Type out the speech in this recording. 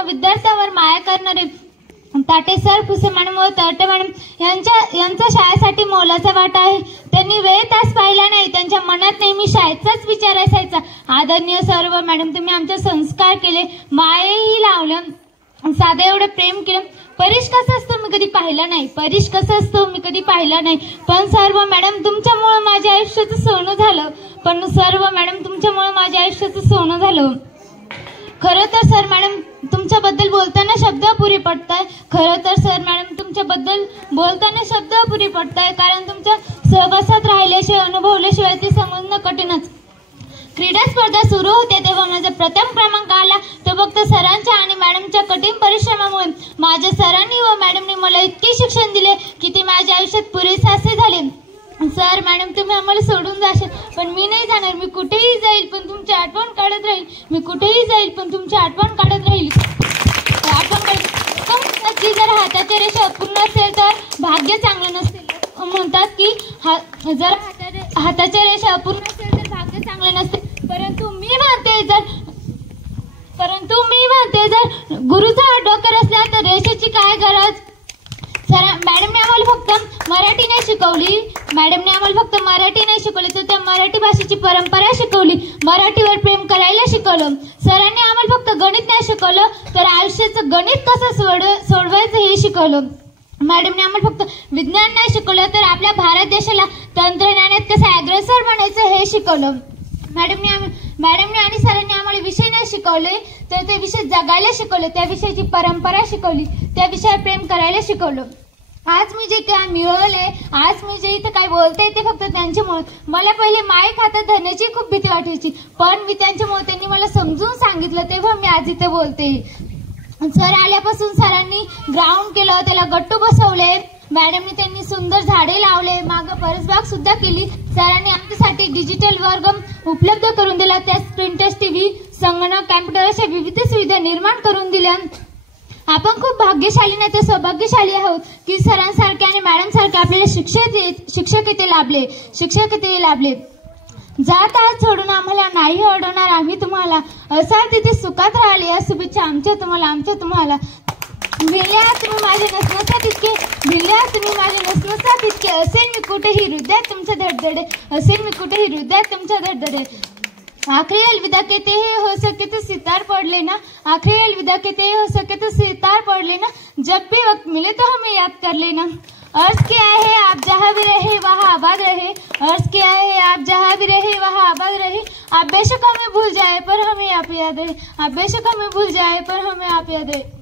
व विद्यार्थ्यांवर माया करणारे ताटे सर, फुसे मॅडम व तरटे मॅडम यांचा शाळेसाठी मोलाचा वाटा आहे. त्यांनी वेळ तास पाहिला नाही. त्यांच्या मनात नेहमी शाळेचाच विचार असायचा. आदरणीय सर व मॅडम, तुम्ही आमचे संस्कार केले, मायेही लावलं, साधे एवढं प्रेम केलं. परीश कसं असतं मी कधी पाहिलं नाही. परीश कसं असतो मी कधी पाहिलं नाही. पण सर व मॅडम तुमच्यामुळे माझ्या आयुष्याचं सोनं झालं. पण सर व मॅडम तुमच्यामुळे माझ्या आयुष्याचं सोनं झालं. खरं तर सर मॅडम तुमच्याबद्दल बोलताना शब्द अपुरे पडताय. खरं तर सर मॅडम तुमच्याबद्दल बोलताना शब्द अपुरे पडताय. कारण तुमच्या सहवासात राहिल्याशिवाय, अनुभवल्याशिवाय ते समजणं कठीणच. क्रीडा स्पर्धा सुरू होत्या तेव्हा माझा प्रथम क्रमांक आला. तो फक्त सरांच्या आणि मॅडमच्या कठीण परिश्रमामुळे. माझ्या सरांनी व मॅडमनी मला इतके शिक्षण दिले की ते माझ्या आयुष्यात पुरेसे झाले. सर मॅडम तुम्ही आम्हाला सोडून जाशाल, पण मी नाही जाणार. मी कुठेही जाईल पण तुमची आठवण काढत राहील. मी कुठेही जाईल पण तुमची आठवण काढत राहील. की जर हाताच्या रेषा अपूर्ण असेल तर भाग्य चांगलं नसेल. म्हणतात की जर हाताच्या रेषा अपूर्ण असेल तर भाग्य चांगलं नसते. परंतु मी म्हणते जर गुरुचा हात डोक्यावर असला तर रेषेची काय गरज. मॅडमने आम्हाला फक्त मराठी नाही शिकवली, तर त्या मराठी भाषेची परंपरा शिकवली. मराठीवर प्रेम करायला शिकवलं. सरांनी आम्हाला फक्त गणित नाही शिकवलं, तर आयुष्याचं गणित कसं सोडवायचं हे शिकवलं. मॅडमने आम्हाला फक्त विज्ञान नाही शिकवलं, तर आपल्या भारत देशाला तंत्रज्ञानात कसं अग्रेसर बनायचं हे शिकवलं. मॅडमने आणि सरांनी आम्हाला विषय नाही शिकवले, तर ते विषय जगायला शिकवले. त्या विषयाची परंपरा शिकवली. त्या विषयावर प्रेम करायला शिकवलं. आज मी जे काय मिळवले, आज मी जे इथं काय बोलते ते फक्त त्यांच्यामुळे. मला पहिले माईक हातात धरण्याची खूप भीती वाटायची, पण मी त्यांच्यामुळे त्यांनी मला समजून सांगितलं तेव्हा मी आज इथे बोलते. सर आल्यापासून सरांनी ग्राउंड केलं, त्याला गट्टू बसवले. मॅडमनी त्यांनी सुंदर झाडे लावले, मागं परसबाग सुद्धा केली. सरांनी आमच्यासाठी डिजिटल वर्ग उपलब्ध करून दिला. त्यात प्रिंटर्स, टीव्ही, संगणक, कॅम्प्युटर अशा विविध सुविधा निर्माण करून दिल्या. आपण खूप भाग्यशाली नाही तर सौभाग्यशाली आहोत की सरांसारखे आणि मॅडम सारखे आपल्याला शिक्षक इथे लाभले. जात आज सोडून आम्हाला नाही अडवणार आम्ही तुम्हाला. असाल तिथे सुखात राहाल या शुभेच्छा आमच्या तुम्हाला. भिल्या तुम्ही माझे नसनसात इतके, असेल मी कुठेही हृदयात तुमच्या धडधडे. आखिरी अलविदा कहते हैं हो सके तो सितार पढ़ लेना. जब भी वक्त मिले तो हमें याद कर लेना. अर्ज किया है आप जहाँ भी रहे वहाँ आबाद रहे. आप बेशक हमें भूल जाए पर हमें आप याद रहे.